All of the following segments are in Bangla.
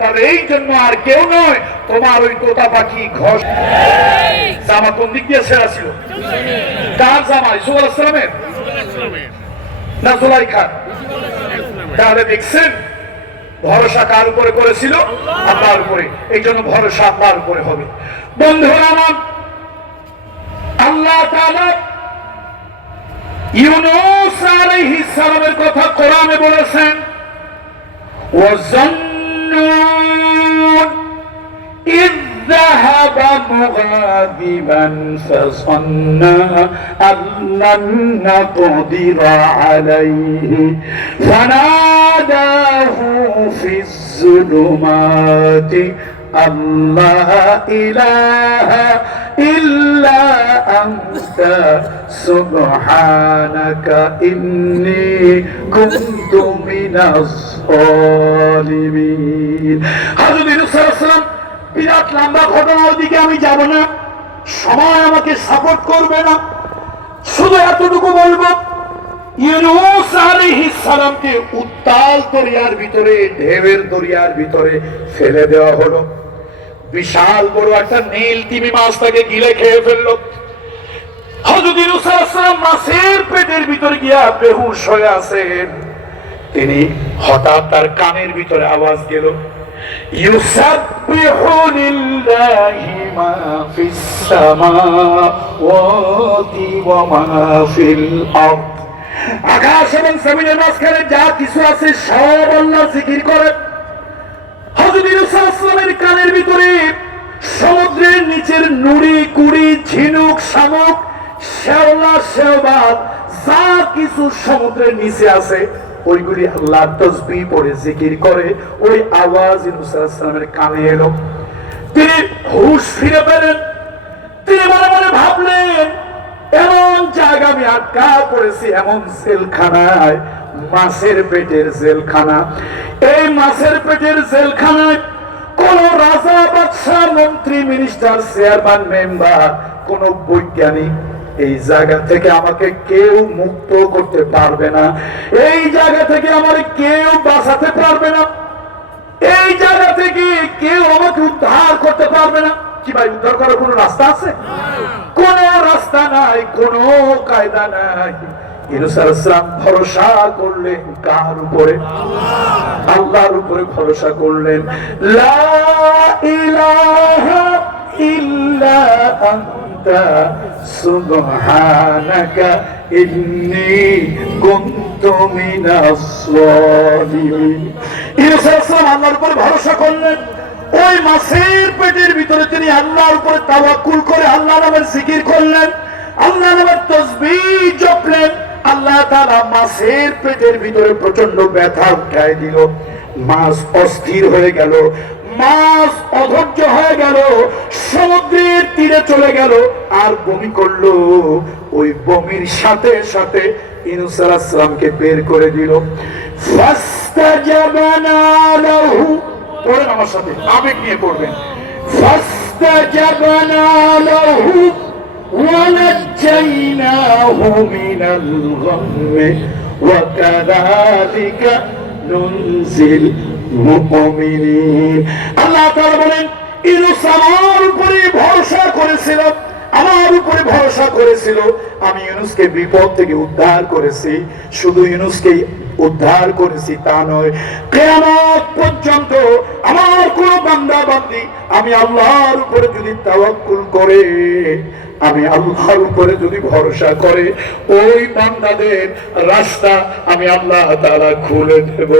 তাহলে এই জন্য আর কেউ নয়, তোমার ওই তোতা পাখি ঘষ। জামা কোন দিক দিয়ে ছেঁড়া ছিল? কার জামা? ইউসুফ আলাইহিস সালামের না জুলাইখার? তাহলে দেখছেন ভরসা কার উপরে করেছিল? আল্লাহর উপরে। এই জন্য ভরসা আল্লাহর উপরে হবে। বন্ধুরা আমার, আল্লাহ তাআলা ইউনূস আলাইহিস সালামের কথা কোরআনে বলেছেন, ওয়াজান্নুন ইয যাহাবা মুগাদিবান ফাযান্না আল্লান নাকদিরা আলাইহি ফানাদাহু ফিজ যুলুমাতি আল্লাহ ইলাহা ইল্লা আনতা সুবহানাকা ইন্নী কুনতু মিনাজ যালিমিন। হযরত ইউনূস আলাইহিস সালাম বিরাট লম্বা ঘটনা, ওদিকে আমি যাব না, সময় আমাকে সাপোর্ট করবে না। শুধু এতটুকু বলবো, ইউনূস আলাইহিস সালামকে উত্তাল দরিয়ার ভিতরে, ঢেউয়ের দরিয়ার ভিতরে ফেলে দেওয়া হলো। বিশাল বড় একটা নীল তিমি মাছ তাকে গিলে খেয়ে ফেললো। হযরত ইউনূস আলাইহিস সালাম মাছের পেটের ভিতরে গিয়া বেহুশ হয়ে আছেন। তিনি হঠাৎ তার কানের ভিতরে আওয়াজ গেল, ইউসাব্বিহু লিল্লাহি মা ফিস সামাওয়াতি ওয়া মা ফিল আরদ। আকাশ এবং জমিনের মাঝখানে যা কিছু আছে সব আল্লাহর জিকির করে। হযরত ইউনূস আলাইহিস সালামের কানের ভিতরে সমুদ্রের নিচের নুড়ি কুড়ি ঝিনুক শামুক শেওলা শেওবাদ যা কিছু সমুদ্রের নিচে আছে ওইগুলি আল্লাহর তাসবিহ পড়ে জিকির করে। ওই আওয়াজ ইউনূস আলাইহিস সালামের কানে এলো। তিনি হুঁশ ফিরে পেলেন। তিনি মনে মনে ভাবলেন, এমন জায়গা আমি আটকা পড়েছি, এমন জেলখানায়, মাছের পেটের জেলখানা। এই মাছের পেটের জেলখানায় কোন রাজা বাদশাহ মন্ত্রী মিনিস্টার চেয়ারম্যান মেম্বার কোন বৈজ্ঞানিক এই জায়গা থেকে আমাকে কেউ মুক্ত করতে পারবে না। এই জায়গা থেকে আমার কেউ বাঁচাতে পারবে না। এই জায়গা থেকে কেউ আমাকে উদ্ধার করতে পারবে না। কি ভাই, উদ্ধার করার কোন রাস্তা আছে? কোন রাস্তা নাই, কোন কায়দা নাই। ইউনূস আলাইহিস সালাম ভরসা করলেন কার উপরে? আল্লাহর উপরে ভরসা করলেন। লা ইলাহা ইল্লা আনতা সুবহানাকা ইন্নী কুনতু মিনাজ যালিমিন। ইউনূস আলাইহিস সালাম আল্লাহর উপরে ভরসা করলেন। ওই মাছের পেটের ভিতরে তিনি আল্লাহর উপরে তাওয়াক্কুল করে আল্লাহ নামের জিকির করলেন, আল্লাহ নামের তাসবিহ জপলেন। আল্লাহ তাআলা মাছের পেটের ভিতরে প্রচন্ড ব্যথা উঠায় দিল। মাছ অস্থির হয়ে গেল, মাছ অধৈর্য হয়ে গেল, সমুদ্রের তীরে চলে গেল আর বমি করলো। ওই বমির সাথে সাথে ইউনূস আলাইহিস সালামকে বের করে দিল। ফাস্তাজাবনা লাহু, পড়েন আমার সাথে, আবেগ নিয়ে পড়বেন। ফাস্তাজাবনা লাহু ওয়া নাজ্জাইনাহু মিনাল গাম্মি ওয়া কাযালিকা নুনজিল মুমিনিন। আল্লাহ তাআলা বলেন, ইউনূস আমার উপরে ভরসা করেছিল, আমার উপরে ভরসা করেছিল, আমি ইউনূসকে বিপদ থেকে উদ্ধার করেছি। শুধু ইউনূসকে উদ্ধার করেছি তা নয়, কিয়ামত পর্যন্ত আমার কোন বান্দা বান্দি আমি আল্লাহর উপরে যদি তাওয়াক্কুল করে, আমি আল্লাহর উপরে যদি ভরসা করে, ওই বান্দাদের রাস্তা আমি আল্লাহ তাআলা খুলে দেব।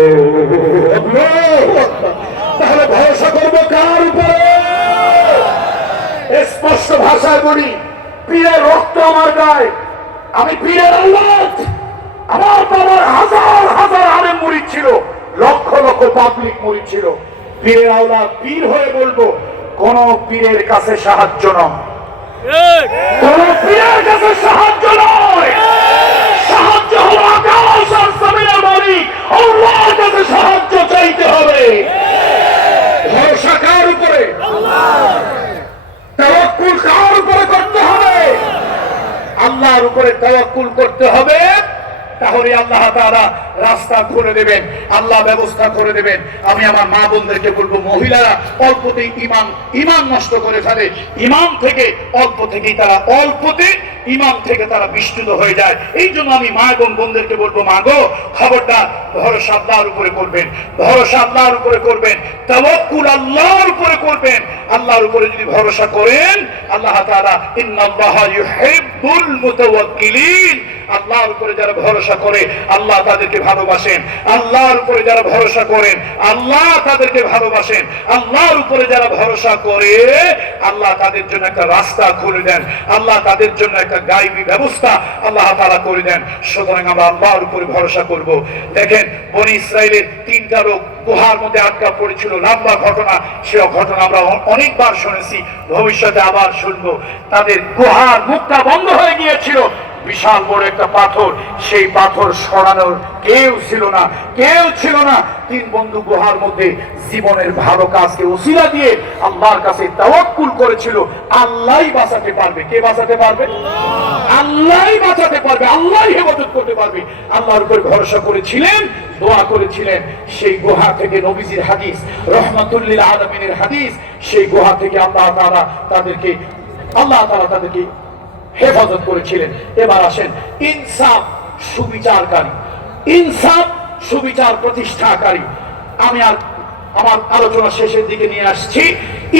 তাহলে ভরসা করব কার উপরে? স্পষ্ট ভাষায় বলি, পীরের রক্ত আমার গায়ে, আমি পীরের আওলাদ। আমার বাবার হাজার হাজার আলেম মুরিদ ছিল, লক্ষ লক্ষ পাবলিক মুরিদ ছিল। পীরের আওলাদ, পীর হয়ে বলবো, কোন পীরের কাছে সাহায্য নয়, কোন পীরের কাছে সাহায্য নয়। সাহায্য হলো আকাশ আর জমিনের মালিক আল্লাহর কাছে সাহায্য চাইতে হবে। ভরসা কার উপরে? তাওয়াক্কুল কার উপরে করতে হবে? আল্লাহর উপরে তাওয়াক্কুল করতে হবে। তাহলে আল্লাহ তাআলা রাস্তা খুলে দেবেন, আল্লাহ ব্যবস্থা করে দেবেন। আমি আমার মা বোনদেরকে বলবো, মহিলারা অল্পতেই ইমান নষ্ট করে ফেলে, ইমান থেকে অল্পতে ইমান থেকে তারা বিস্তুত হয়ে যায়। এই জন্য আমি মা এবং বোনদেরকে বলবো, মা গো, খবরদার ভরসা আল্লাহর উপরে করবেন, ভরসা আল্লাহর উপরে করবেন, তাওয়াক্কুল আল্লাহর উপরে করবেন। আল্লাহর উপরে যদি ভরসা করেন, আল্লাহ তাআলা ইন্নাল্লাহা ইউহিব্বুল মুতাওয়াক্কিলিন, আল্লাহর উপরে যারা ভরসা করে আল্লাহ তাদেরকে ভালোবাসেন। আল্লাহর উপরে যারা ভরসা করেন আল্লাহ তাদেরকে ভালোবাসেন। আল্লাহর উপরে যারা ভরসা করে আল্লাহ তাদের জন্য একটা রাস্তা খুলে দেন, আল্লাহ তাদের জন্য একটা গায়েবী ব্যবস্থা আল্লাহ তাআলা করে দেন। সুতরাং আমরা আল্লাহর উপরে ভরসা করব। দেখেন, বনি ইসরাইলের 3টা লোক গুহার মধ্যে আটকা পড়েছিল, লম্বা ঘটনা। সেই ঘটনা আমরা অনেকবার শুনেছি, ভবিষ্যতে আবার শুনবো। তাদের গুহার মুখটা বন্ধ হয়ে গিয়েছিল, বিশাল বড় একটা পাথর, সেই পাথর সরানোর কেউ ছিল না। 3 বন্ধু গুহার মধ্যে জীবনের ভালো কাজকে ওসিলা দিয়ে আল্লাহর কাছে তাওয়াক্কুল করেছিল। আল্লাহই বাঁচাতে পারবে। কে বাঁচাতে পারবে? আল্লাহই বাঁচাতে পারবে, আল্লাহই হেফাজত করতে পারবে। আল্লাহর উপর ভরসা করেছিলেন, দোয়া করেছিলেন। সেই গুহা থেকে নবীজির হাদিস, রাহমাতুল লিল আলামিনের হাদিস, সেই গুহা থেকে আল্লাহ তাআলা তাদেরকে হেফাজত করেছিলেন। এবার আসেন, ইনসাফ সুবিচার প্রতিষ্ঠাকারী। আমি আর আমার আলোচনা শেষের দিকে নিয়ে আসছি।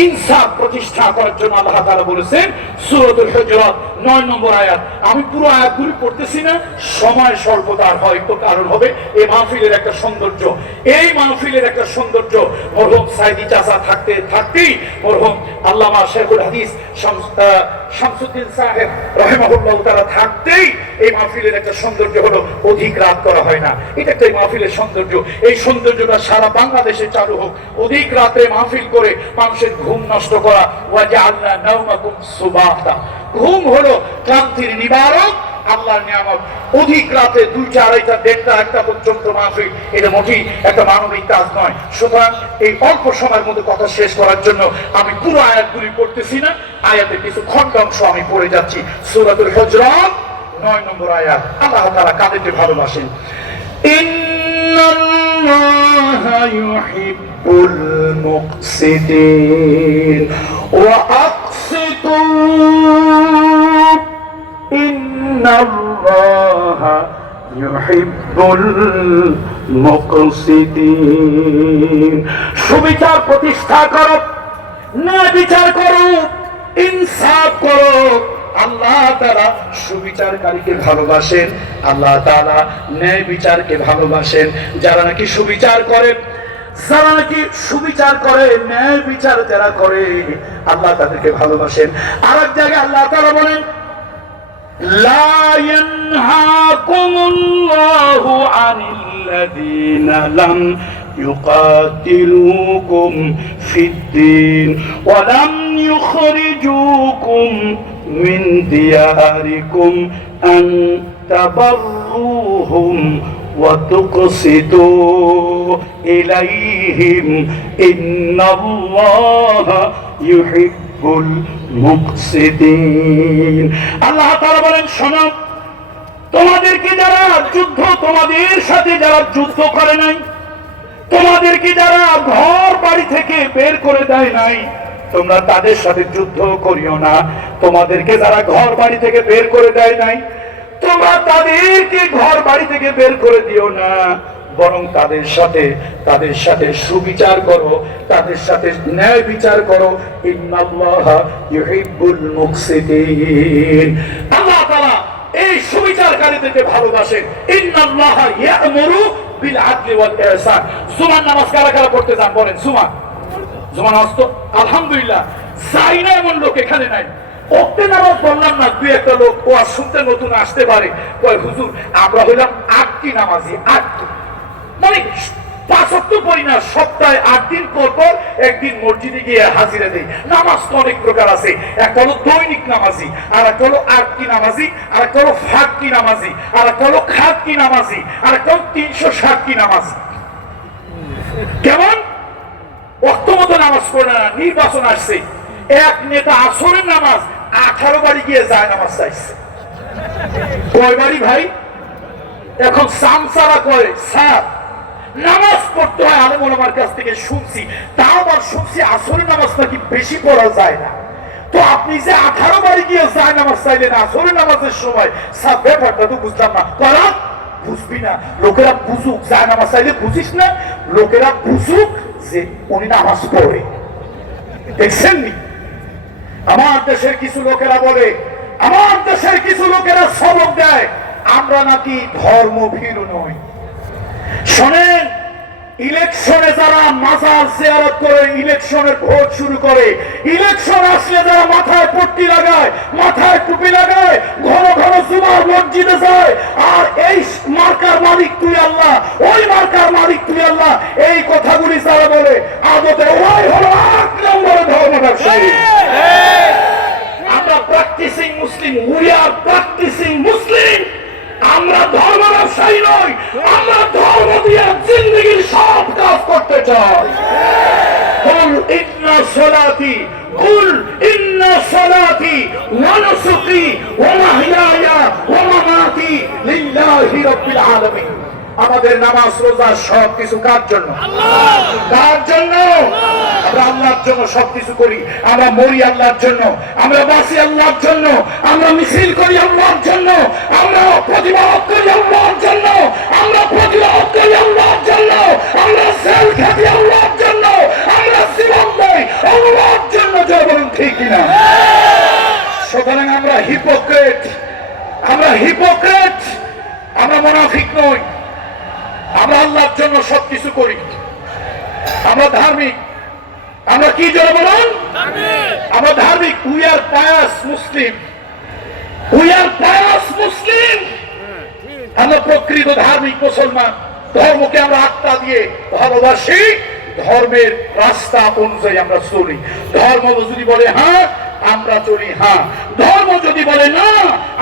ইনসাফ প্রতিষ্ঠা করার জন্য আল্লাহ তাআলা বলেছেন সূরাতুল হুজুরাত 9 নম্বর আয়াত। আমি পুরো আয়াতগুলি পড়তেছি না, সময় স্বল্পতার হয়তো কারণ হবে। এই মাহফিলের একটা সৌন্দর্য, মরহুম সাইদি চাচা থাকতেই মরহুম আল্লামা শেখুল হাদিস শামসুদ্দিন সাহেব রাহিমাহুল্লাহ তাআলা থাকতেই এই মাহফিলের একটা সৌন্দর্য হলো অধিক রাত করা হয় না। এটা একটা মাহফিলের সৌন্দর্য। এই সৌন্দর্যটা সারা বাংলাদেশে চালু হোক। অধিক রাতে মাহফিল করে মানুষের ঘুম নষ্ট করা, ওয়াজআলনা নাওমাকুম সুবাতা, ঘুম হলো ক্লান্তির নিবারক, আল্লাহর নিয়ামত। অধিক রাতে 2টা, 2:30, 1:30, 1টা পর্যন্ত মাহফিল, এটা মোটেই একটা মানবিক কাজ নয়। সুতরাং এই অল্প সময়ের মধ্যে কথা শেষ করার জন্য আমি পুরো আয়াতগুলি পড়তেছি না, আয়াতের কিছু খণ্ডাংশ আমি পড়ে যাচ্ছি। সূরাতুল হুজুরাত 9 নম্বর আয়াত। আল্লাহ তাআলা কাদেরকে ভালোবাসেন? ইন্নাল্লাহা ইউহিব্বুল মুকসিতিন ওয়া আকসিতু, ইন্নাল্লাহা ইউহিব্বুল মুকসিতিন। সুবিচার প্রতিষ্ঠা করো, ন্যায় বিচার করো, ইনসাফ করো। আল্লাহ তাআলা সুবিচারকারীকে ভালোবাসেন, আল্লাহ তাআলা ন্যায় বিচারকে ভালোবাসেন। যারা নাকি সুবিচার করে, ন্যায় বিচার যারা করে, আল্লাহ তাদেরকে ভালোবাসেন। আরেক জায়গায় আল্লাহ তাআলা বলেন, লা ইয়ানহাকুমুল্লাহু আনিল্লাযীনা লাম يقاتلوكم في الدين ولم يخرجوكم من دياركم أن تبروهم وتقسطوا إليهم إن الله يحب المقسطين। আল্লাহ তাআলা বলেন, শোনো, তোমাদের সাথে যারা যুদ্ধ করে নাই, তোমাদেরকে যারা ঘর বাড়ি থেকে বের করে দেয় নাই, তোমরা তাদের সাথে যুদ্ধ করিও না। তোমাদেরকে যারা ঘর বাড়ি থেকে বের করে দেয় নাই, তোমরা তাদেরকে ঘর বাড়ি থেকে বের করে দিও না, বরং তাদের সাথে সুবিচার করো, তাদের সাথে ন্যায় বিচার করো। ইন্নাল্লাহা ইউহিব্বুল মুকসিতিন। আল্লাহ তাআলা এই সুবিচারকারীদেরকে ভালোবাসেন। ইন্নাল্লাহা ইয়া'মুরু বিল আদলি ওয়াল ইহসান। জুমার নামাজ কারা কারা পড়তে যান বলেন? জুমার নামাজ তো আলহামদুলিল্লাহ যাই না এমন লোক এখানে নাই। পড়তে নামাজ বললাম না, 2-1টা লোক ওয়াজ শুনতে নতুন আসতে পারে, কয় হুজুর আমরা হইলাম 8টি নামাজি। 8টি মানে 5 ওয়াক্ত পড়ি না, সপ্তাহে 8 দিন পর পর একদিন মসজিদে গিয়ে হাজিরা দেই। নামাজ তো অনেক প্রকার আছে, একটা হলো দৈনিক নামাজি, আর একটা হলো 8টি নামাজি, আর একটা হলো ফাঁকি নামাজি, আর একটা হলো খাতকি নামাজি, আর একটা হলো 360টি নামাজি। কেমন ওয়াক্ত মতো নামাজ পড়ে না। নির্বাচন আসছে, এক নেতা আসরের নামাজ 18 বাড়ি গিয়ে যায় নামাজ চাইছে। কয় বাড়ি ভাই? এখন সামসারা করে স্যার নামাজ পড়তে হয় আলেম ওলামার কাছ থেকে শুনছি, তাও আবার শুনছি আসরের নামাজ নাকি বেশি পড়া যায় না। তো আপনি যে 18 বারে গিয়ে যায় নামাজ চাইলেন আসরের নামাজের সময়, স্যার ব্যাপারটা তো বুঝলাম না। করা বুঝবি না, লোকেরা বুঝুক, যায় নামাজ চাইলে বুঝিস না, লোকেরা বুঝুক যে উনি নামাজ পড়ে। দেখছেন নি আমার দেশের কিছু লোকেরা বলে, আমার দেশের কিছু লোকেরা সবক দেয় আমরা নাকি ধর্মভীরু নই। শোনেন, ইলেকশনে যারা মাজার জিয়ারত করে, ইলেকশনের ভোট শুরু করে, ইলেকশন আসলে যারা মাথায় পট্টি লাগায়, মাথায় টুপি লাগায়, ঘন ঘন জুমার মসজিদে যায়, আর এই মার্কার মালিক তুই আল্লাহ, ওই মার্কার মালিক তুই আল্লাহ, এই কথাগুলি যারা বলে, আদতে ওই হলো 8 নম্বরে ধর্ম ব্যবসায়ী। আমরা practising Muslim, we are practising Muslim. আমরা ধর্ম ব্যবসায়ী নই, আমরা ধর্ম দিয়ে জিন্দগির সব কাজ করতে চাই। কুল ইন্না সলাতি, কুল ইন্না সলাতি ওয়া নুসুকি ওয়া মাহইয়ায়া ওয়া মামাতি লিল্লাহি রাব্বিল আলামিন। আমাদের নামাজ রোজা সবকিছু কার জন্য? কার জন্য? আমরা আল্লাহর জন্য সবকিছু করি। আমরা মরি আল্লাহর জন্য, আমরা বাঁচি আল্লাহর জন্য, আমরা মিছিল করি আল্লাহর জন্য, আমরা প্রতিবাদ করি আল্লাহর জন্য, আমরা প্রতিবাদ করি আল্লাহর জন্য, আমরা সেল খাই আল্লাহর জন্য, আমরা জীবন দেই আল্লাহর জন্য। জয় বলুন ঠিক কিনা? সুতরাং আমরা হিপোক্রেট, আমরা হিপোক্রেট, আমরা মুনাফিক নই। আমরা আল্লাহর জন্য সবকিছু করি, আমরা ধার্মিক। আমরা কি জন্য বলুন? আমরা ধার্মিক। We are pious Muslim, we are pious Muslim. আমরা প্রকৃত ধার্মিক মুসলমান। ধর্মকে আমরা আত্মা দিয়ে ভালোবাসি, ধর্মের রাস্তা অনুযায়ী আমরা চলি। ধর্ম যদি বলে হ্যাঁ, আমরা চলি হ্যাঁ। ধর্ম যদি বলে না,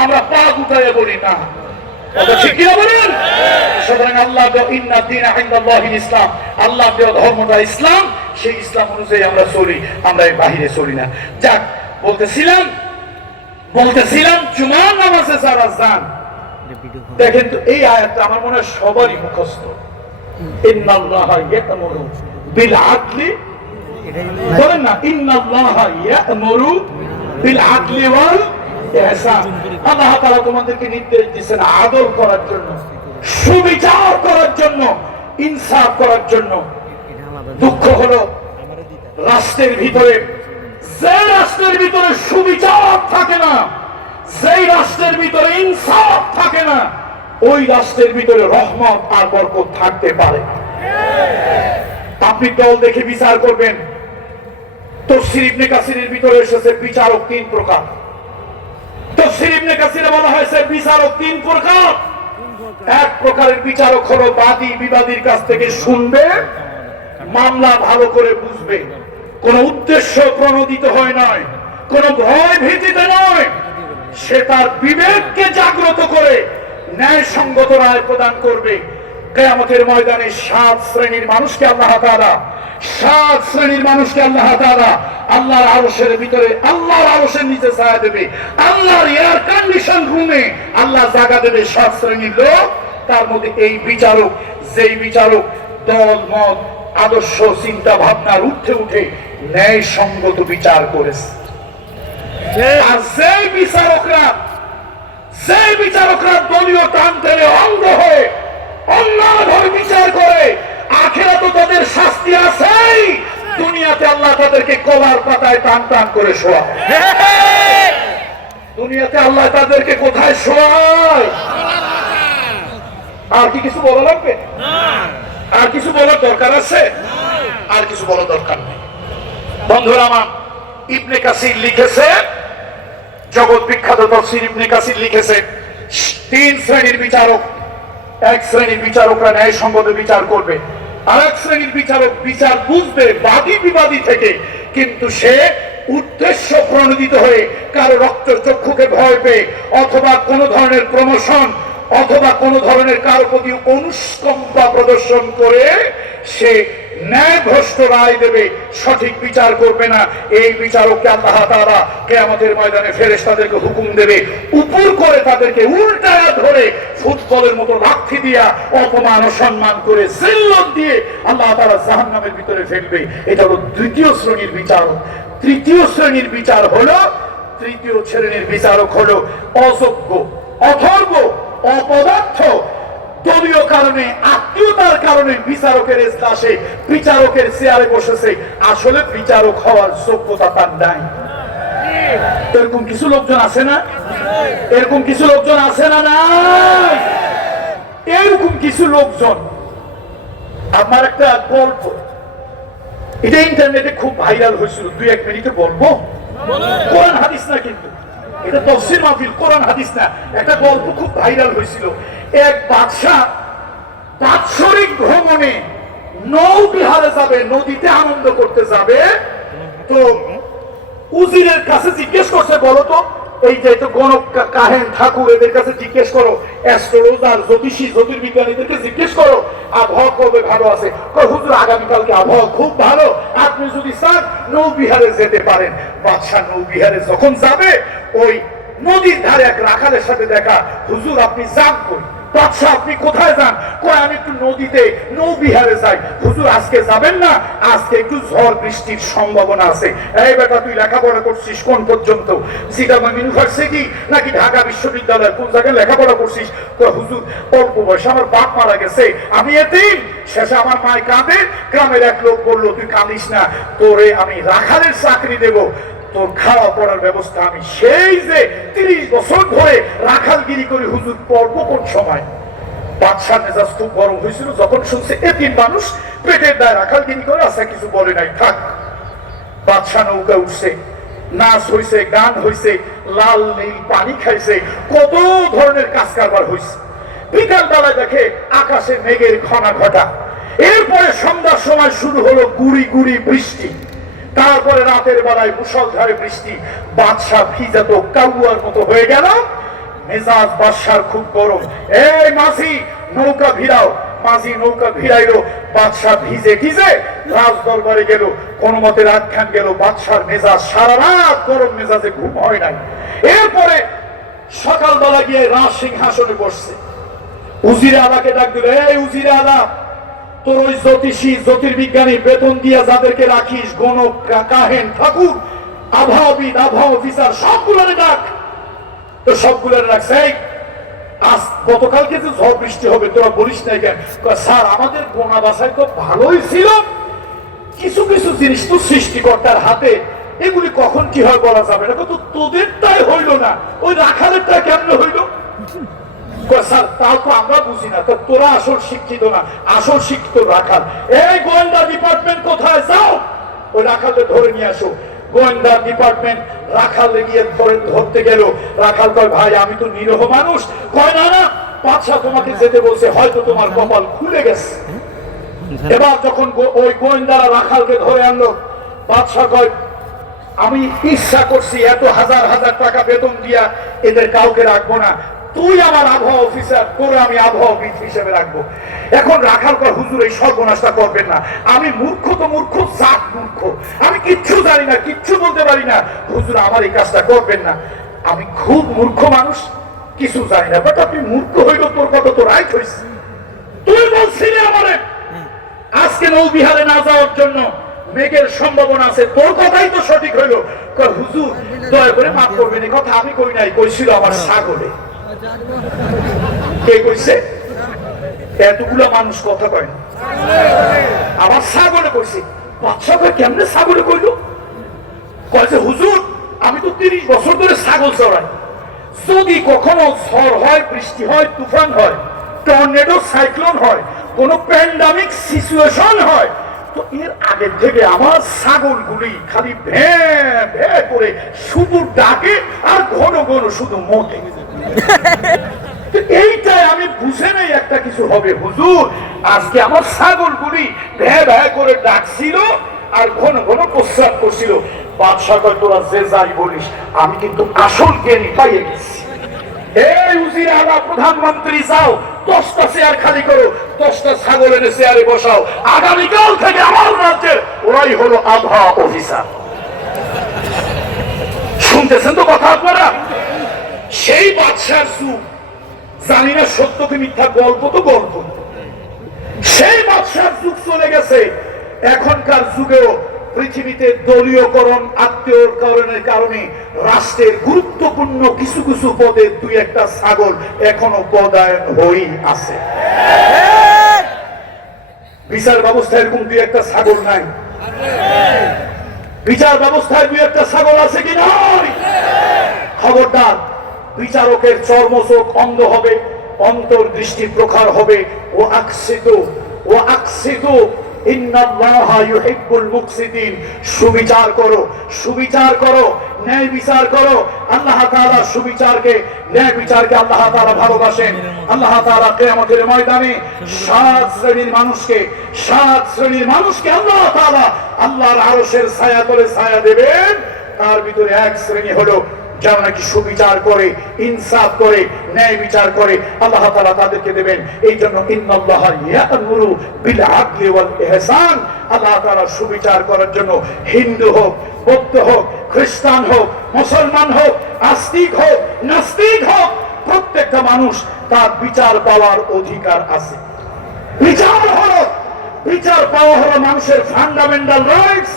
আমরা পা গুটাইয়া বলি না। ঠিক কিনা বলেন? সুতরাং আল্লাহ ইন্না দীনা ইনদাল্লাহিল ইসলাম, আল্লাহ দেওয়া ধর্মটা ইসলাম, সেই ইসলাম অনুযায়ী আমরা চলি, আমরা এর বাহিরে চলি না। যাক, বলতেছিলাম জুমার নামাজে যারা যান, দেখেন তো এই আয়াতটা আমার মনে হয় সবারই মুখস্থ। ইন্নাল্লাহা ইয়া'মুরু বিল আদলি, বলেন না, ইন্নাল্লাহা ইয়া'মুরু বিল আদলি ওয়াল ইহসান। আল্লাহ তাআলা তোমাদেরকে নির্দেশ দিয়েছেন আদল করার জন্য, সুবিচার করার জন্য, ইনসাফ করার জন্য। দুঃখ হলো রাষ্ট্রের ভিতরে, যে রাষ্ট্রের ভিতরে সুবিচার থাকে না, যেই রাষ্ট্রের ভিতরে ইনসাফ থাকে না, ওই রাষ্ট্রের ভিতরে রহমত আর বরকত থাকতে পারে না। আপনি দল দেখে বিচার করবেন। তাফসীর ইবনে কাসিরের ভিতরে এসেছে বিচারক 3 প্রকার। তাফসীর ইবনে কাসিরে বলা হয়েছে বিচারক 3 প্রকার। এক প্রকারের বিচারক হলো বাদী বিবাদীর কাছ থেকে শুনবে, মামলা ভালো করে বুঝবে, কোন উদ্দেশ্য প্রণোদিত হয় নয়, কোন ভয় ভীতিতে নয়, সে তার বিবেককে জাগ্রত করে ন্যায়সঙ্গত রায় প্রদান করবে। কিয়ামতের ময়দানে 7 শ্রেণীর মানুষকে আল্লাহ তাআলা, 7 শ্রেণীর মানুষকে আল্লাহ তাআলা আল্লাহর আরশের ভিতরে, আল্লাহর আরশের নিচে ছায়া দেবে, আল্লাহর এয়ার কন্ডিশন রুমে আল্লাহ জায়গা দেবে 7 শ্রেণীর লোক। তার মধ্যে এই বিচারক, যেই বিচারক দল মত আদর্শ চিন্তা ভাবনার উঠে উঠে ন্যায়সঙ্গত বিচার করেছে। আর সেই বিচারকরা দলীয় টান টেনে অন্ধ হয়ে অন্যভাবে বিচার করে, আখিরাতে তো তাদের শাস্তি আছেই, দুনিয়াতে আল্লাহ তাদেরকে কলার পাতায় টান টান করে শোয়ায়। দুনিয়াতে আল্লাহ তাদেরকে কোথায় শোয়ায়? আর কি কিছু বলা লাগবে? আর কিছু বলার দরকার আছে? আর কিছু বলার দরকার নেই। বন্ধুরা আমার, ইবনে কাসির লিখেছে, জগৎ বিখ্যাত তাফসীর ইবনে কাসির লিখেছে 3 শ্রেণীর বিচারক। এক শ্রেণীর বিচারকরা ন্যায়সঙ্গত বিচার করবে, আর এক শ্রেণীর বিচারক বিচার বুঝবে বাদী বিবাদী থেকে, কিন্তু সে উদ্দেশ্য প্রণোদিত হয়ে কারো রক্তচক্ষুকে ভয় পেয়ে, অথবা কোন ধরনের প্রমোশন, অথবা কোন ধরনের কারো প্রতি অনুকম্পা প্রদর্শন করে সে ন্যায়ভ্রষ্ট রায় দেবে, সঠিক বিচার করবে না। এই বিচারককে আল্লাহ তাআলা কিয়ামতের ময়দানে ফেরেশতাদেরকে হুকুম দেবে, উপর করে তাদেরকে উল্টায়া ধরে ফুটবলের মতো লাথি দিয়া অপমান অসম্মান করে জিল্লত দিয়ে আল্লাহ তাআলা জাহান্নামের ভিতরে ফেলবে। এটা হলো দ্বিতীয় শ্রেণীর বিচারক। তৃতীয় শ্রেণীর বিচার হলো, তৃতীয় শ্রেণীর বিচারক হলো অযোগ্য, অথর্ব, অপদার্থ, দলীয় কারণে, আত্মীয়তার কারণে বিচারকের এজলাসে, বিচারকের চেয়ারে বসেছে, আসলে বিচারক হওয়ার যোগ্যতা তার নাই। এরকম কিছু লোকজন আছে না? এরকম কিছু লোকজন আছে না? নাই। এরকম কিছু লোকজন, আমার একটা গল্প, এটা ইন্টারনেটে খুব ভাইরাল হয়েছিল, 2-1 মিনিটে বলবো। কোরআন হাদিস না, কিন্তু এটা তাফসীর মাহফিল, কোরআন হাদিস না। একটা গল্প খুব ভাইরাল হয়েছিল। এক বাদশা বাৎসরিক ভ্রমণে নৌবিহারে যাবে, নদীতে আনন্দ করতে যাবে। তো উজিরের কাছে জিজ্ঞেস করছে, বলো তো এই যে গণক কাহেন ঠাকুর এদের কাছে জিজ্ঞেস করো, অ্যাস্ট্রোলজার, জ্যোতিষী, জ্যোতির্বিজ্ঞানীদেরকে জিজ্ঞেস করো আবহাওয়া কবে ভালো আছে। হুজুর আগামীকালকে আবহাওয়া খুব ভালো, আপনি যদি চান নৌবিহারে যেতে পারেন। বাদশা নৌবিহারে যখন যাবে, ওই নদীর ধারে এক রাখালের সাথে দেখা, হুজুর আপনি যান কই? বাদশা আপনি কোথায় যান? কয় আমি একটু নদীতে নৌবিহারে যাই। হুজুর আজকে যাবেন না? আজকে একটু ঝড় বৃষ্টির সম্ভাবনা আছে। এই বেটা তুই লেখাপড়া করছিস কোন পর্যন্ত? চিটাগং ইউনিভার্সিটি নাকি ঢাকা বিশ্ববিদ্যালয়, কোন জায়গায় লেখাপড়া করছিস? কয় হুজুর অল্প বয়সে আমার বাপ মারা গেছে, আমি এতিম, শেষে আমার মায় কাঁদে। গ্রামের এক লোক বললো তুই কাঁদিস না, তোরে আমি রাখালের চাকরি দেব, তোর খাওয়া পড়ার ব্যবস্থা আমি। সেই যে 30 বছর ধরে রাখালগিরি করি, হুজুর পর্ব কোন সময়? বাদশার মেজাজ খুব গরম হয়েছিল যখন শুনছে এতিম মানুষ পেটের দায় রাখালগিরি করে। আচ্ছা কিছু বলে নাই, থাক। বাদশা নৌকা উঠছে, নাচ হয়েছে, গান হয়েছে, লাল নীল পানি খাইছে, কত ধরনের কাজ কারবার হয়েছে। বিকাল বেলায় দেখে আকাশে মেঘের ঘনা ঘটা। এরপরে সন্ধ্যার সময় শুরু হলো গুড়ি গুড়ি বৃষ্টি। তারপরে রাতের বেলায় মুষলধারে বৃষ্টি। বাদশা ভিজাতো কাউয়ার মতো হয়ে গেল। মেজাজ বাদশার খুব গরম। এই মাঝি নৌকা ভিড়াও। মাঝি নৌকা ভিড়াইলো। বাদশা ভিজে ভিজে রাজ দরবারে গেল। কোন মতে রাত খান গেল। বাদশার মেজাজ সারা রাত গরম, মেজাজে ঘুম হয় নাই। এরপরে সকালবেলা গিয়ে রাজ সিংহাসনে বসছে। উজিরে আলাকে ডাক দিল, এই উজিরে আলা, তোর ওই জ্যোতিষী, জ্যোতির্বিজ্ঞানী, বেতন দিয়া যাদেরকে রাখিস, গণক, কাহেন, ঠাকুর, আবহাওয়াবিদ, আবহাওয়া অফিসার, সবগুলোরে ডাক। তো সবগুলোরে রাখছে। আজ গতকালকে যে ঝড় বৃষ্টি হবে তোরা বলিস নাই কেন? স্যার আমাদের গোনা বাসায় তো ভালোই ছিল, কিছু কিছু জিনিস তো সৃষ্টিকর্তার হাতে, এগুলি কখন কি হয় বলা যাবে না। তো তোদেরটাই হইল না, ওই রাখালেরটা কেমনে হইল? স্যার তাও তো আমরা বুঝি না। তো তোরা আসল শিক্ষিত না, আসল শিক্ষিত রাখাল। এই গোয়েন্দা ডিপার্টমেন্ট কোথায়? যাও ওই রাখালকে ধরে নিয়ে আসো। গোয়েন্দা ডিপার্টমেন্ট রাখালে গিয়ে ধরতে গেল। রাখাল কয়, ভাই আমি তো নিরীহ মানুষ। কয় না না, বাদশা তোমাকে যেতে বলছে, হয়তো তোমার কপাল খুলে গেছে। এবার যখন ওই গোয়েন্দারা রাখালকে ধরে আনলো, বাদশা কয়, আমি ইচ্ছা করছি এত হাজার হাজার টাকা বেতন দিয়া এদের কাউকে রাখবো না, তুই আমার আবহাওয়া অফিসার, তোরে আমি আবহাওয়াবিদ হিসেবে রাখবো। এখন রাখাল কয়, হুজুর এই সর্বনাশটা করবেন না, আমি মূর্খ তো মূর্খ, জাত মূর্খ, আমি কিচ্ছু জানি না, কিচ্ছু বলতে পারি না, হুজুর আমার এই কাজটা করবেন না, আমি খুব মূর্খ মানুষ, কিছু জানি না। বাট আপনি মূর্খ হইল, তোর কথা তো রাইট হয়েছে। তুই বলছিলি আমারে আজকে নৌবিহারে না যাওয়ার জন্য মেঘের সম্ভাবনা আছে, তোর কথাই তো সঠিক হইল। হুজুর দয়া করে মাফ করবেন, এই কথা আমি কই নাই, কইছিল আমার ছাগলে। কে কইছে? এতগুলো মানুষ কথা কয় না, আমার ছাগলে কইছে। বাদশা কয়, কেমনে ছাগলে কইল? কয়েছে, হুজুর আমি তো 30 বছর ধরে ছাগল চড়াই, যদি কখনো ঝড় হয়, বৃষ্টি হয়, তুফান হয়, টর্নেডো, সাইক্লোন হয়, কোন প্যান্ডামিক সিচুয়েশন হয়, তো এর আগের থেকে আমার ছাগলগুলি খালি ভ্যাঁ ভ্যাঁ করে শুধু ডাকে আর ঘন ঘন শুধু মোটে। এইটাই আমি বুঝে নেই একটা কিছু হবে। হুজুর আজকে আমার ছাগলগুলি ভ্যাঁ ভ্যাঁ করে ডাকছিল আর ঘন ঘন প্রস্রাব করছিল। বাদশা কয়, তোরা যে যাই বলিস, আমি কিন্তু আসল জ্ঞানী পাইয়ে গেছি। এই উজির আলা, প্রধানমন্ত্রী যাও, 10টা চেয়ার খালি করো, 10টা ছাগল এনে চেয়ারে বসাও, আগামীকাল থেকে আমার রাজ্যের ওরাই হলো আবহাওয়া অফিসার। শুনতেছেন তো কথা আপনারা? সেই বাদশার যুগ, জানি না সত্য কি মিথ্যা, গল্প তো গল্প, সেই বাদশার যুগ চলে গেছে। এখনকার যুগেও পৃথিবীতে দলীয়করণ, আত্মীয়করণের কারণে রাষ্ট্রের গুরুত্বপূর্ণ কিছু কিছু পদে 2-1টা ছাগল এখনো পদায়ন হয়েই আছে। বিচার ব্যবস্থায় এরকম 2-1টা ছাগল নাই? বিচার ব্যবস্থায় 2-1টা ছাগল আছে কি নাই? খবরদার, বিচারকের চর্মচোখ অন্ধ হবে, অন্তর্দৃষ্টি প্রখর হবে। ও আকসিত ইন্নাল্লাহা ইউহিব্বুল মুকসিতিন। সুবিচার করো, সুবিচার করো, ন্যায় বিচার করো। আল্লাহ তাআলা সুবিচারকে, ন্যায় বিচারকে আল্লাহ তাআলা ভালোবাসেন। আল্লাহ তাআলা কিয়ামতের ময়দানে 7 শ্রেণীর মানুষকে আল্লাহ তাআলা আল্লাহর আরশের ছায়া তলে ছায়া দেবেন। তার ভিতরে এক শ্রেণী হলো যারা নাকি সুবিচার করে, ইনসাফ করে, ন্যায় বিচার করে, আল্লাহ তাআলা তাদেরকে দেবেন। এই জন্য ইন্নাল্লাহা ইয়া'মুরু বিল আদলি ওয়াল ইহসান, আল্লাহ তাআলা সুবিচার করার জন্য হিন্দু হোক, বৌদ্ধ হোক, খ্রিস্টান হোক, মুসলমান হোক, আস্তিক হোক, নাস্তিক হোক, প্রত্যেকটা মানুষ তার বিচার পাওয়ার অধিকার আছে। বিচার পাওয়া হলো মানুষের ফান্ডামেন্টাল রাইটস,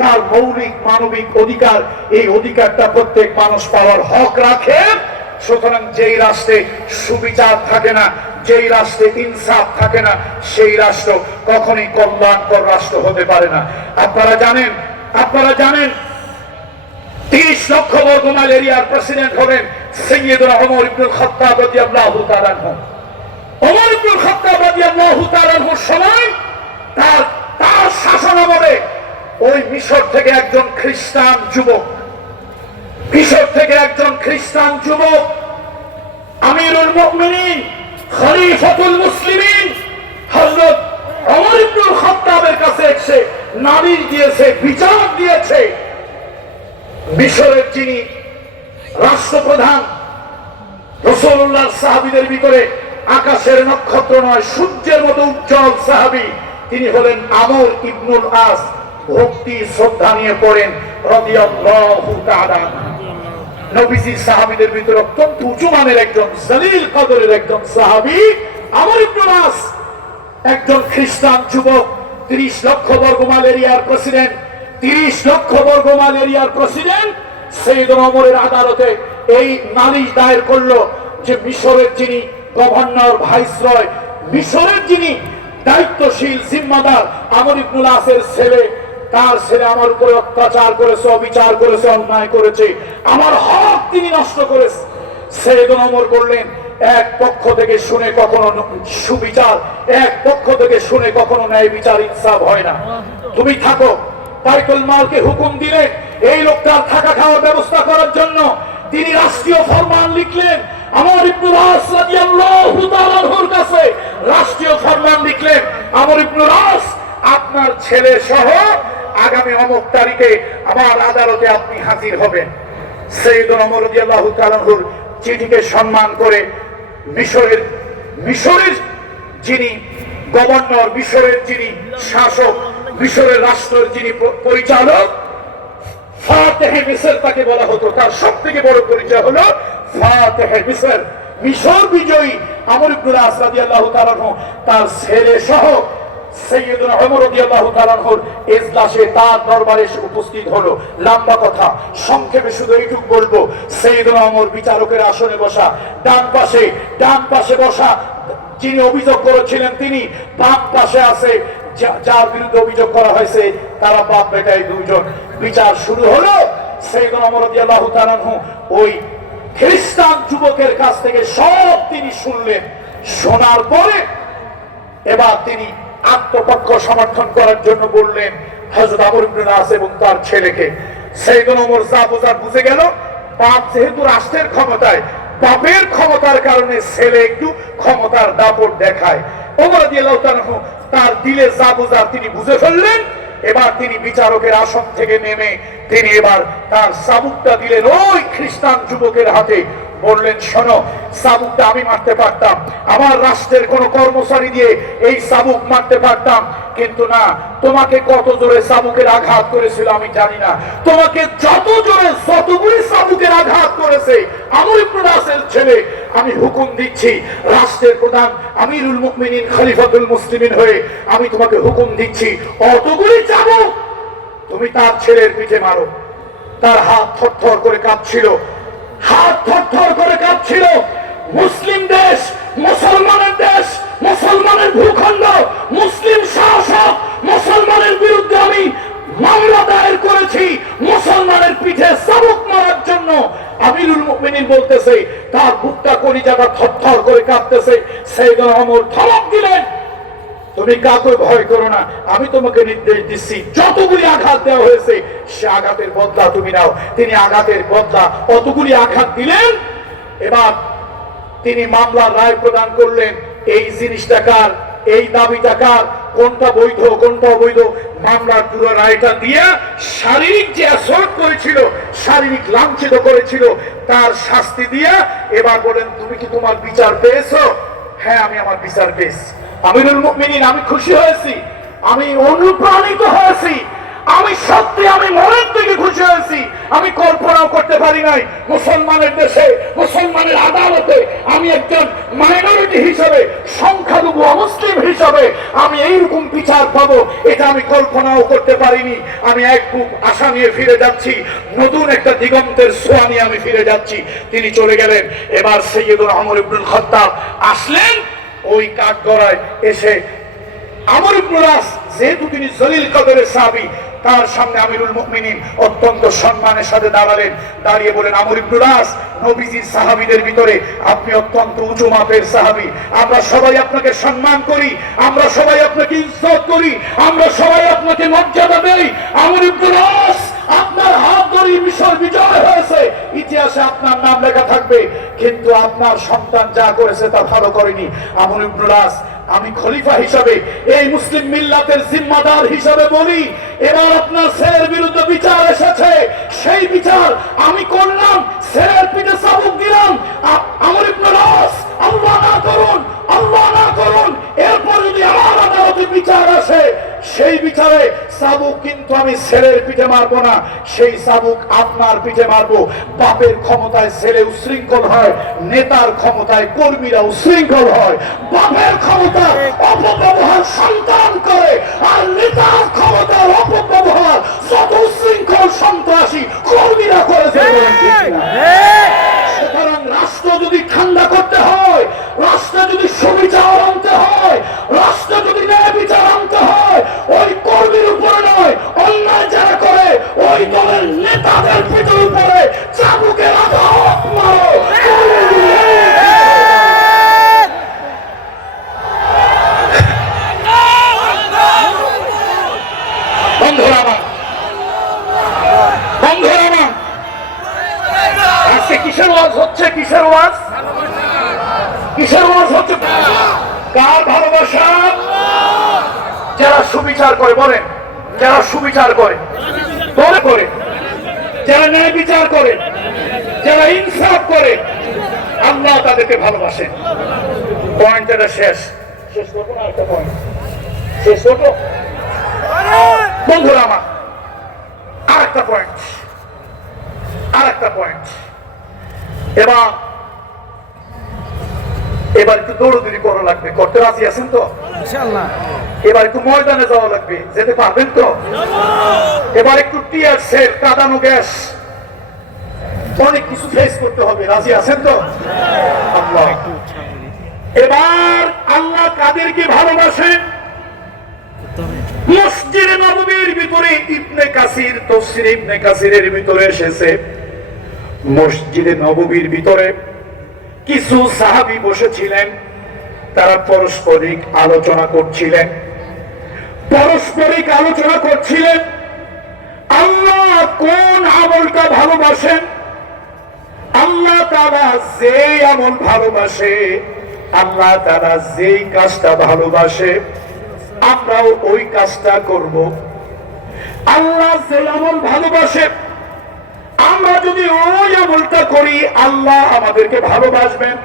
তার মৌলিক মানবিক অধিকার। এই অধিকারটা প্রত্যেক মানুষ পাওয়ার হক রাখে। সুতরাং যেই রাষ্ট্রে সুবিচার থাকে না, যেই রাষ্ট্রে ইনসাফ থাকে না, সেই রাষ্ট্র কখনোই কল্যাণকর রাষ্ট্র হতে পারে না। আপনারা জানেন 30 লক্ষ বর্গ মাইল এরিয়ার প্রেসিডেন্ট হবেন সৈয়দনা ওমর ইবনুল খাত্তাব রাদিয়াল্লাহু তাআলা আনহু। ওমর ইবনুল খাত্তাব রাদিয়াল্লাহু তাআলা আনহুর সময় তার শাসনামলে ওই মিশর থেকে একজন খ্রিস্টান যুবক আমিরুল মুমিনিন, খলিফাতুল মুসলিমিন হযরত ওমর ইবনুল খাত্তাবের কাছে এসে নালিশ দিয়েছে, বিচার দিয়েছে। মিশরের যিনি রাষ্ট্রপ্রধান, রাসূলুল্লাহর সাহাবীদের ভিতরে আকাশের নক্ষত্র নয়, সূর্যের মতো উজ্জ্বল সাহাবী, তিনি হলেন আমর ইবনুল আস। ভক্তি শ্রদ্ধা নিয়ে পড়েন রাদিয়াল্লাহু তাআলা। নবীজি সাহাবীদের ভিতরে অত্যন্ত উঁচু মানের একজন, জলিল কদরের একজন সাহাবী আমর ইবনুল আস, একজন খ্রিস্টান যুবক, 30 লক্ষ বর্গ মাইল এরিয়ার প্রেসিডেন্ট সৈয়দনা ওমরের আদালতে এই নালিশ দায়ের করলো যে মিশরের যিনি গভর্নর, ভাইসরয়, মিশরের যিনি দায়িত্বশীল জিম্মাদার আমর ইবনুল আসের ছেলে, তার ছেলে আমার উপরে অত্যাচার করেছে, অবিচার করেছে, অন্যায় করেছে, আমার হক তিনি নষ্ট করেছে। সৈয়দনা ওমর বললেন, এক পক্ষ থেকে শুনে কখনো সুবিচার, এক পক্ষ থেকে শুনে কখনো ন্যায় বিচার, ইনসাফ হয় না। তুমি থাকো। বাইতুল মালকে হুকুম দিলেন এই লোকটার থাকা খাওয়ার ব্যবস্থা করার জন্য। তিনি রাষ্ট্রীয় ফরমান লিখলেন, আমর ইবনুল আস রাদিয়াল্লাহু তাআলা আনহুর কাছে রাষ্ট্রীয় ফরমান লিখলেন, আমর ইবনুল আস, আপনার ছেলে সহ আগামী অমুক তারিখে আমার আদালতে আপনি হাজির হবেন। সৈয়দনা ওমর রাদিয়াল্লাহু তাআলা আনহুর চিঠিকে সম্মান করে মিশরের যিনি গভর্নর, মিশরের যিনি শাসক, মিশরের রাষ্ট্রের যিনি পরিচালক, ফাতেহে মিসর তাকে বলা হতো। তার সব থেকে বড় পরিচয় হলো ফাতেহে মিসর, মিশর বিজয়ী আমর ইবনুল আস রাদিয়াল্লাহু তাআলা আনহু তার ছেলে সহ সৈয়দনা ওমর রাদিয়াল্লাহু তাআলা আনহুর ইজলাসে তার দরবারে উপস্থিত হলো। লম্বা কথা, সংক্ষেপে শুধু এইটুকু বলবো, সৈয়দনা ওমর বিচারকের আসনে বসা, ডান পাশে বসা যিনি অভিযোগ করেছিলেন তিনি, বাম পাশে আছে যার বিরুদ্ধে অভিযোগ করা হয়েছে, তারা বাপ বেটাই দুইজন। বিচার শুরু হলো। সৈয়দনা ওমর রাদিয়াল্লাহু তাআলা আনহু ওই খ্রিস্টান যুবকের কাছ থেকে সব তিনি শুনলেন। শোনার পরে এবার তিনি আত্মপক্ষ সমর্থন করার জন্য বললেন হযরত আমর ইবনুল আস এবং তার ছেলেকে। সৈয়দনা ওমর যা বোঝার বুঝে গেল, বাপ যেহেতু রাষ্ট্রের ক্ষমতায়, বাপের ক্ষমতার কারণে ছেলে একটু ক্ষমতার দাপট দেখায়। ওমর রাদিয়াল্লাহু তাআলা আনহু তার দিলে যা বোঝার তিনি বুঝে ফেললেন। এবার তিনি বিচারকের আসন থেকে নেমে তিনি এবার তার চাবুকটা দিলেন ওই খ্রিস্টান যুবকের হাতে। বললেন, শোনো, চাবুকটা আমি মারতে পারতাম, আমার রাষ্ট্রের কোন কর্মচারী দিয়ে এই চাবুক মারতে পারতাম, কিন্তু না, তোমাকে কত জোরে চাবুকের আঘাত করেছিল আমি জানি না। তোমাকে যত জোরে যতগুলি চাবুকের আঘাত করেছে আমর ইবনে আসের ছেলে, আমি হুকুম দিচ্ছি রাষ্ট্রের প্রধান আমিরুল মুমিনিন খলিফাতুল মুসলিমিন হয়ে আমি তোমাকে হুকুম দিচ্ছি, অতগুলি চাবুক তুমি তার ছেলের পিঠে মারো। তার হাত থরথর করে কাঁপছিল, হাত থরথর করে কাঁপছিল। মুসলিম দেশ, মুসলমানের দেশ, মুসলমানের ভূখণ্ড, মুসলিম শাসক, মুসলমানের বিরুদ্ধে আমি মামলা দায়ের করেছি মুসলমানের পিঠে চাবুক মারার জন্য। আমিরুল মুমিনিন বলতেছে, তার বুকটা কলিজাটা থরথর করে কাঁপতেছে। সাইয়েদনা ওমর ধমক দিলেন, তুমি কাউকে ভয় করো না, আমি তোমাকে নির্দেশ দিচ্ছি, যতগুলি আঘাত দেওয়া হয়েছে সে আঘাতের বদলা তুমি নাও। তিনি আঘাতের বদলা অতগুলি আঘাত দিলেন। এবার তিনি মামলার রায় প্রদান করলেন, এই জিনিসটা কার, এই দাবিটা কার, কোনটা বৈধ কোনটা অবৈধ। মামলার পুরো রায়টা দিয়ে শারীরিক যে অ্যাসল্ট করেছিল, শারীরিক লাঞ্ছিত করেছিল, তার শাস্তি দিয়ে এবার বলেন, তুমি কি তোমার বিচার পেয়েছো? হ্যাঁ, আমি আমার বিচার পেয়েছি। আমিরুল মুমিনিন, আমি খুশি হয়েছি, আমি অনুপ্রাণিত হয়েছি, আমি সত্যি আমি মনের থেকে খুশি হয়েছি। আমি কল্পনাও করতে পারি নাই মুসলমানের দেশে, মুসলমানের আদালতে আমি একজন মাইনরিটি হিসেবে, সংখ্যালঘু অমুসলিম হিসেবে আমি এইরকম বিচার পাবো, এটা আমি কল্পনাও করতে পারিনি। আমি এক বুক আশা নিয়ে ফিরে যাচ্ছি, নতুন একটা দিগন্তের ছোঁয়া নিয়ে আমি ফিরে যাচ্ছি। তিনি চলে গেলেন। এবার সাইয়েদনা ওমর ইবনুল খাত্তাব আসলেন ওই কাঠগড়ায় এসে। আমর ইবনে আস যেহেতু তিনি জলিল কদরের সাহাবী, তার সামনে আমিরুল মুমিনিন অত্যন্ত সম্মানের সাথে দাঁড়ালেন। দাঁড়িয়ে বলেন, আমর ইবনে আস, নবীজির সাহাবীদের ভিতরে আপনি অত্যন্ত উঁচু মাপের সাহাবী, আমরা সবাই আপনাকে সম্মান করি, আমরা সবাই আপনাকে ইজ্জত করি, আমরা সবাই আপনাকে মর্যাদা দেই। আমর ইবনে আস, আপনার হাত ধরে মিশর বিজয় হয়েছে, ইতিহাসে আপনার নাম লেখা থাকবে, কিন্তু আপনার সন্তান যা করেছে তা ভালো করেনি। আমর ইবনে আস, আমি খলিফা হিসাবে, এই মুসলিম মিল্লাতের জিম্মাদার হিসাবে বলি, এবার আপনার ছেলের বিরুদ্ধে বিচার এসেছে, সেই বিচার আমি করলাম, ছেলের পিঠে চাবুক দিলাম। আমর ইবনে আস, আল্লাহ না করুন, আল্লাহ না করুন, এরপর যদি আমার আদালতে বিচার আসে, সেই বিচারে চাবুক কিন্তু আমি ছেলের পিঠে মারবো না, সেই চাবুক আপনার পিঠে মারবো। বাপের ক্ষমতায় ছেলে উশৃঙ্খল হয়, নেতার ক্ষমতায় কর্মীরা উশৃঙ্খল হয়। বাপের ক্ষমতায় অপব্যবহার সন্তান করে, আর নেতার ক্ষমতার অপব্যবহার যত উশৃঙ্খল সন্ত্রাসী কর্মীরা করেছে। সুতরাং রাষ্ট্র যদি ঠান্ডা করতে হয়, রাষ্ট্রে যদি সুবিচার আনতে হয়, রাষ্ট্রে যদি ন্যায় বিচার আনতে হয়, ওই কর্মীর উপরে নয়, অন্যায় যারা করে ওই দলের নেতাদের পিঠের উপরে চাবুকের আঘাত মারো। বন্ধুরা আমার, বন্ধুরা আমার, আজকে কিসের ওয়াজ হচ্ছে? কিসের ওয়াজ? কিসের ওয়াজ হচ্ছে? কার ভালোবাসা? যারা সুবিচার করে, বলেন, যারা সুবিচার করে, করে, যারা ন্যায় বিচার করে, যারা ইনসাফ করে, আল্লাহ তাদেরকে ভালোবাসেন। পয়েন্ট এটা শেষ। শেষ করবো না, একটা পয়েন্ট শেষ করবো। বন্ধুরা আমার, আর একটা পয়েন্ট, আর একটা পয়েন্ট। এবার একটু দৌড়দৌড়ি করা লাগবে, করতে রাজি আছেন তো? এবার একটু ময়দানে যাওয়া লাগবে, যেতে পারবেন তো? এবার একটু টিয়ার সেট, কাঁদানো গ্যাস, অনেক কিছু ফেস করতে হবে, রাজি আছেন তো? আল্লাহ, এবার আল্লাহ কাদেরকে ভালোবাসেন? মসজিদে নববীর ভিতরে ইবনে কাসির, তাফসীর ইবনে কাসিরের ভিতরে এসেছে, মসজিদে নববীর ভিতরে কিছু সাহাবী বসেছিলেন, তারা পারস্পরিক আলোচনা করছিলেন, পারস্পরিক আলোচনা করছিলেন আল্লাহ কোন আমলটা ভালোবাসেন। আল্লাহ তাআলা যেই আমল ভালোবাসে, আল্লাহ তাআলা যেই কাজটা ভালোবাসে, আমরাও ওই কাজটা করব। আল্লাহ যে আমল ভালোবাসে, আমরা যদি ওই আমলটা করি আল্লাহ আমাদেরকে ভালোবাসবেন।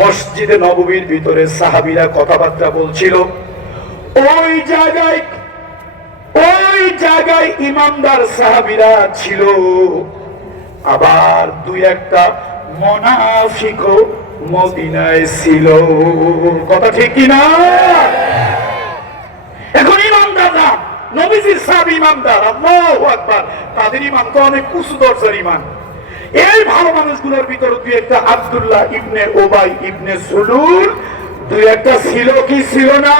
মসজিদে নববীর ভিতরে সাহাবীরা কথাবার্তা বলছিল, ওই জায়গায় ইমানদার সাহাবীরা ছিল, আবার দুই একটা মুনাফিকও মদিনায় ছিল। কথা ঠিক কিনা? এখন ইমানদাররা, নবীজির সাহাবী ইমানদার, আল্লাহু আকবার, তাদের ইমান তো অনেক উঁচু দরজার ইমান। এই ভালো মানুষগুলোর ভিতরে দুই একটা আব্দুল্লাহ ইবনে উবাই ইবনে সুলুল দুই একটা ছিল কি ছিল না?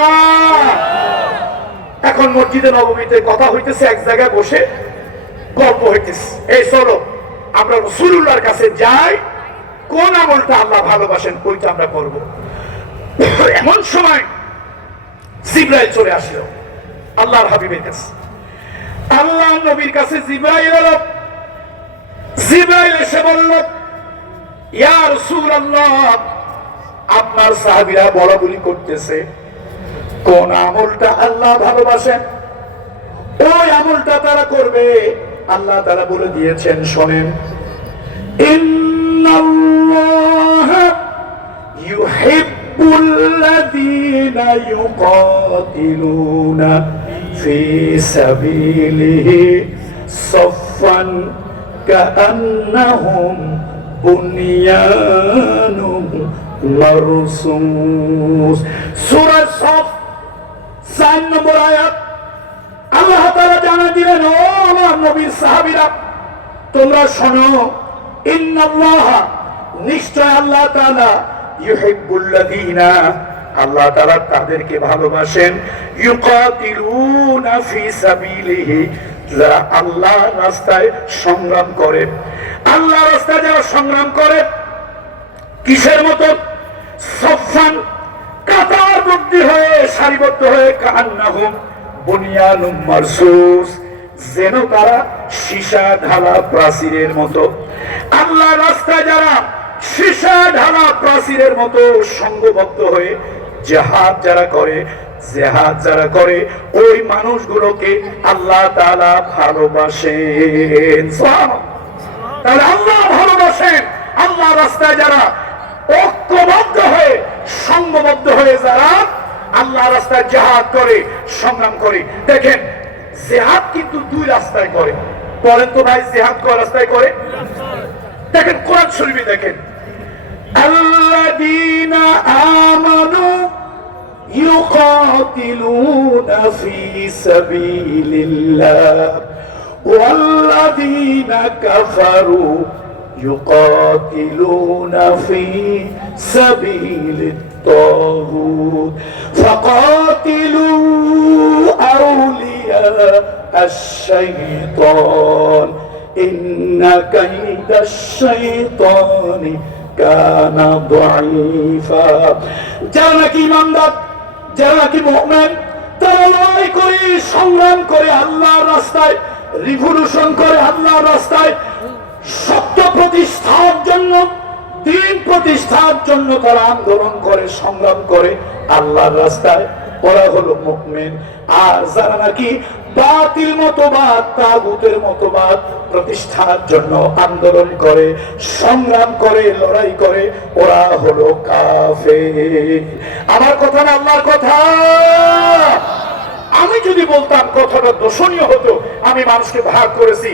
এখন মসজিদে নববীতে কথা হইতেছে, এক জায়গায় বসে গল্প হইতেছে, এই চলো আমরা রাসূলুল্লাহর কাছে যাই, কোন আমলটা আল্লাহ ভালোবাসেন ওইটা আমরা করব। এমন সময় জিবরাইল চলে আসলো আল্লাহর হাবিবের কাছে। আল্লাহ নবীর কাছে জিবরাইল এলো। জিবরাইল এসে বলল, ইয়া রাসূলুল্লাহ, আপনার সাহাবীরা বলাবলি করতেছে কোন আমলটা আল্লাহ ভালোবাসেন ওই আমলটা তারা করবে। আল্লাহ তাআলা বলে দিয়েছেন, শোনেন, ইন্নাল্লাহা ইউহিব্বুল্লাযীনা ইউকাতিলুনা ফি সাবিলিহি সাফফান কাআন্নাহুম বুনিয়ানুম মারসুস। সূরা সাফ 4 নম্বর আয়াত। আল্লাহ তাআলা জানিয়ে দিলেন, ও আমার নবীর সাহাবীরা, তোমরা শোনো, ইন্নাল্লাহা, নিশ্চয় আল্লাহ তাআলা, ইউহিব্বুল্লাযীনা, আল্লাহ তাআলা তাদেরকে ভালোবাসেন, ইউকাতিলুনা ফি সাবিলিহি, যারা আল্লাহর রাস্তায় সংগ্রাম করে। আল্লাহর রাস্তায় যারা সংগ্রাম করে কিসের মতো? সাফফান, কাতারবদ্ধ হয়ে, সারিবদ্ধ হয়ে, কাআন্নাহুম বুনিয়ানুম মারসুস, যেন তারা সীসা ঢালা প্রাচীরের মতো। আল্লাহর রাস্তায় যারা সীসা ঢালা প্রাচীরের মতো সংঘবদ্ধ হয়ে জিহাদ যারা করে ওই মানুষগুলোকে আল্লাহ তাআলা ভালোবাসেন। তাহলে আল্লাহ ভালোবাসেন। আল্লাহ রাস্তায় যারা ঐক্যবদ্ধ হয়ে, সংঘবদ্ধ হয়ে যারা আল্লাহ রাস্তায় জিহাদ করে, সংগ্রাম করে। দেখেন, জিহাদ কিন্তু দুই রাস্তায় করে। বলেন তো ভাই, জিহাদ কয় রাস্তায় করে? দেখেন কোরআন শরীফে দেখেন, আল্লাযীনা আমানু ইউকাতিলুনা ফি সাবিলিল্লাহ ওয়াল্লাযীনা কাফারু ইউকাতিলুনা ফি সাবিলিত তাগুত ফাকাতিলু আউলিয়া আশ-শাইতান ইন্না কাইদাশ-শাইতানি কানা দাঈফা। যারা নাকি ইমানদার, যারা নাকি মুমিন, তারা লড়াই করে, সংগ্রাম করে আল্লাহর রাস্তায়, রিভলিউশন করে আল্লাহর রাস্তায়, সত্য প্রতিষ্ঠার জন্য, দ্বীন প্রতিষ্ঠার জন্য তারা আন্দোলন করে, সংগ্রাম করে আল্লাহর রাস্তায়। ওরা হলো মুমিন। আর যারা নাকি বাতিল মতবাদ, তাগুতের মতবাদ প্রতিষ্ঠার জন্য আন্দোলন করে, সংগ্রাম করে, লড়াই করে, ওরা হলো কাফের। আমার কথা না আল্লাহর কথা। আমি যদি বলতাম কথাটা দোষণীয় হতো, আমি মানুষকে ভাগ করেছি।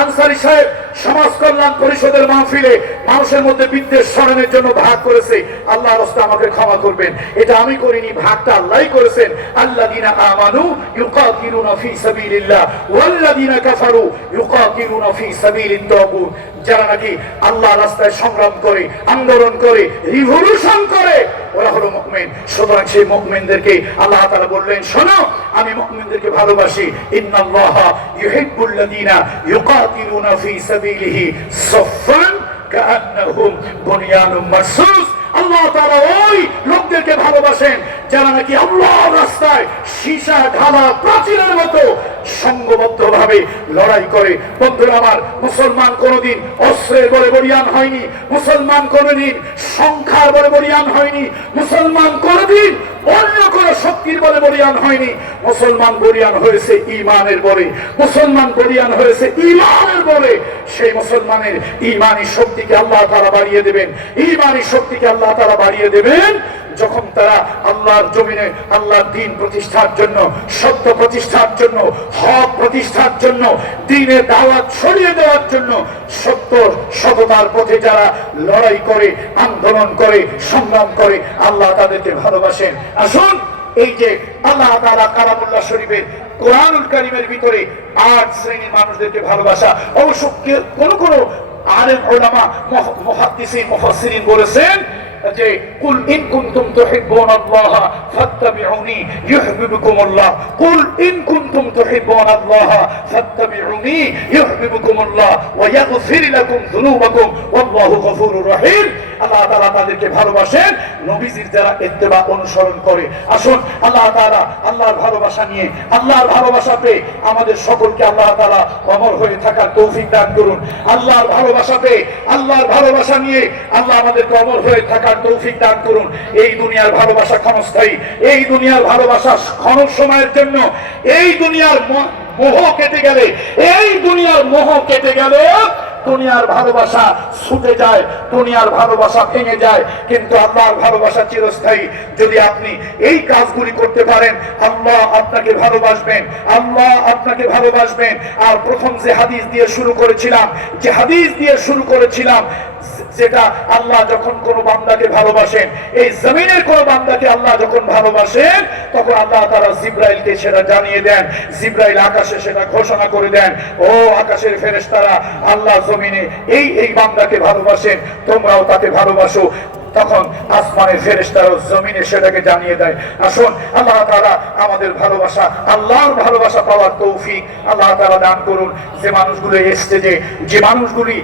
আনসারী সাহেব সমাজ কল্যাণ পরিষদের মাহফিলে মানুষের মধ্যে বিদ্বেষ ছড়ানোর জন্য ভাগ করেছে। আল্লাহর রাস্তায় আমাকে ক্ষমা করবেন, এটা আমি করিনি, ভাগটা আল্লাহই করেছেন। আল্লাযীনা আমানু ইউকাতিলুনা ফি সাবিলিল্লাহ ওয়াল্লাযীনা কাফারু ইউকাতিলুনা ফি সাবিলিত তাগুত। যারা নাকি আল্লাহর রাস্তায় সংগ্রাম করে, আন্দোলন করে, রিভলিউশন করে, ওরা হলো মুমিন। সুতরাং সেই মুমিনদেরকে আল্লাহ তাআলা বললেন, শোনো, আমি মুমিনদেরকে ভালোবাসি। ইন্নাল্লাহা ইউহিব্বুল্লাযীনা ইউকাতিলুনা ফি সাবিলিহি সাফফান কাআন্নাহুম বুনিয়ানুম মারসুস। আল্লাহ তাআলা ওই লোকদেরকে ভালোবাসেন যারা নাকি আল্লাহর রাস্তায় সীসা ঢালা প্রাচীরের মতো সংঘবদ্ধভাবে লড়াই করে। বন্ধুরা আমার, মুসলমান কোনদিন অস্ত্রের বলে বলিয়ান হয়নি, মুসলমান কোনদিন সংখ্যার বলে বলিয়ান হয়নি, মুসলমান কোনদিন অন্য কোন শক্তির বলে বলিয়ান হয়নি। মুসলমান বলিয়ান হয়েছে ঈমানের বলে, মুসলমান বলিয়ান হয়েছে ঈমানের বলে। সেই মুসলমানের ঈমানি শক্তিকে আল্লাহ তাআলা বাড়িয়ে দেবেন, ঈমানি শক্তিকে আল্লাহ তাআলা বাড়িয়ে দেবেন যখন তারা আল্লাহর জমিনে আল্লাহর দ্বীন প্রতিষ্ঠার জন্য, সত্য প্রতিষ্ঠার জন্য, হক প্রতিষ্ঠার জন্য, দ্বীনের দাওয়াত ছড়িয়ে দেওয়ার জন্য সত্য সততার পথে যারা লড়াই করে, আন্দোলন করে, সংগ্রাম করে, আল্লাহ তাদেরকে ভালোবাসেন। আসুন, এই যে আল্লাহ তাআলা কালামুল্লাহ শরীফের কোরআনুল কারীমের ভিতরে 8 শ্রেণীর মানুষদেরকে ভালোবাসা, অবশ্য কোন কোন আলেম উলামা মুহাদ্দিসিন মুফাসসিরিন বলেছেন যে কুল ইন কুনতুম তুহিব্বুনাল্লাহ ফাত্তাবিউনি ইউহিব্বুকুমুল্লাহ, কুল ইন কুনতুম তুহিব্বুনাল্লাহ ফাত্তাবিউনি ইউহিব্বুকুমুল্লাহ ওয়া ইয়াগফির লাকুম যুনুবাকুম ওয়াল্লাহু গফুরুর রহিম। আল্লাহ তাআলা তাদেরকে ভালোবাসেন নবীজির যারা ইত্তেবা অনুসরণ করে। আসুন, আল্লাহ তাআলা আল্লাহর ভালোবাসা নিয়ে, আল্লাহর ভালোবাসা পেয়ে আমাদের সকলকে আল্লাহ তাআলা অমর হয়ে থাকার তৌফিক দান করুন। আল্লাহর ভালোবাসা পেয়ে, আল্লাহর ভালোবাসা নিয়ে আল্লাহ আমাদেরকে অমর হয়ে থাকার তৌফিক দান করুন। এই দুনিয়ার ভালোবাসা ক্ষণস্থায়ী, এই দুনিয়ার ভালোবাসা ক্ষণ সময়ের জন্য। এই দুনিয়ার মোহ কেটে গেলে, এই দুনিয়ার মোহ কেটে গেলে দুনিয়ার ভালোবাসা ছুটে যায়, দুনিয়ার ভালোবাসা ভেঙে যায়, কিন্তু আল্লাহর ভালোবাসা চিরস্থায়ী। যদি আপনি এই কাজগুলি করতে পারেন, আল্লাহ আপনাকে ভালোবাসবেন, আল্লাহ আপনাকে ভালোবাসবেন। আর প্রথম যে হাদিস দিয়ে শুরু করেছিলাম, যে হাদিস দিয়ে শুরু করেছিলাম, যেটা আল্লাহ যখন কোন বান্দাকে ভালোবাসেন, এই জমিনের কোন বান্দাকে আল্লাহ যখন ভালোবাসেন, তখন আল্লাহ তাআলা জিবরাইলকে সেটা জানিয়ে দেন। জিবরাইল আকাশে সেটা ঘোষণা করে দেন, ও আকাশের ফেরেশতারা, আল্লাহ জমিনে এই বান্দাকে ভালোবাসেন, তোমরাও তাকে ভালোবাসো। তখন আসমানের ফেরেশতারা জমিনে সেটাকে জানিয়ে দেয়। আসুন, আল্লাহ তাআলা আমাদের ভালোবাসা, আল্লাহর ভালোবাসা পাওয়ার তৌফিক আল্লাহ তাআলা দান করুন। যে মানুষগুলো এসছে, যে মানুষগুলি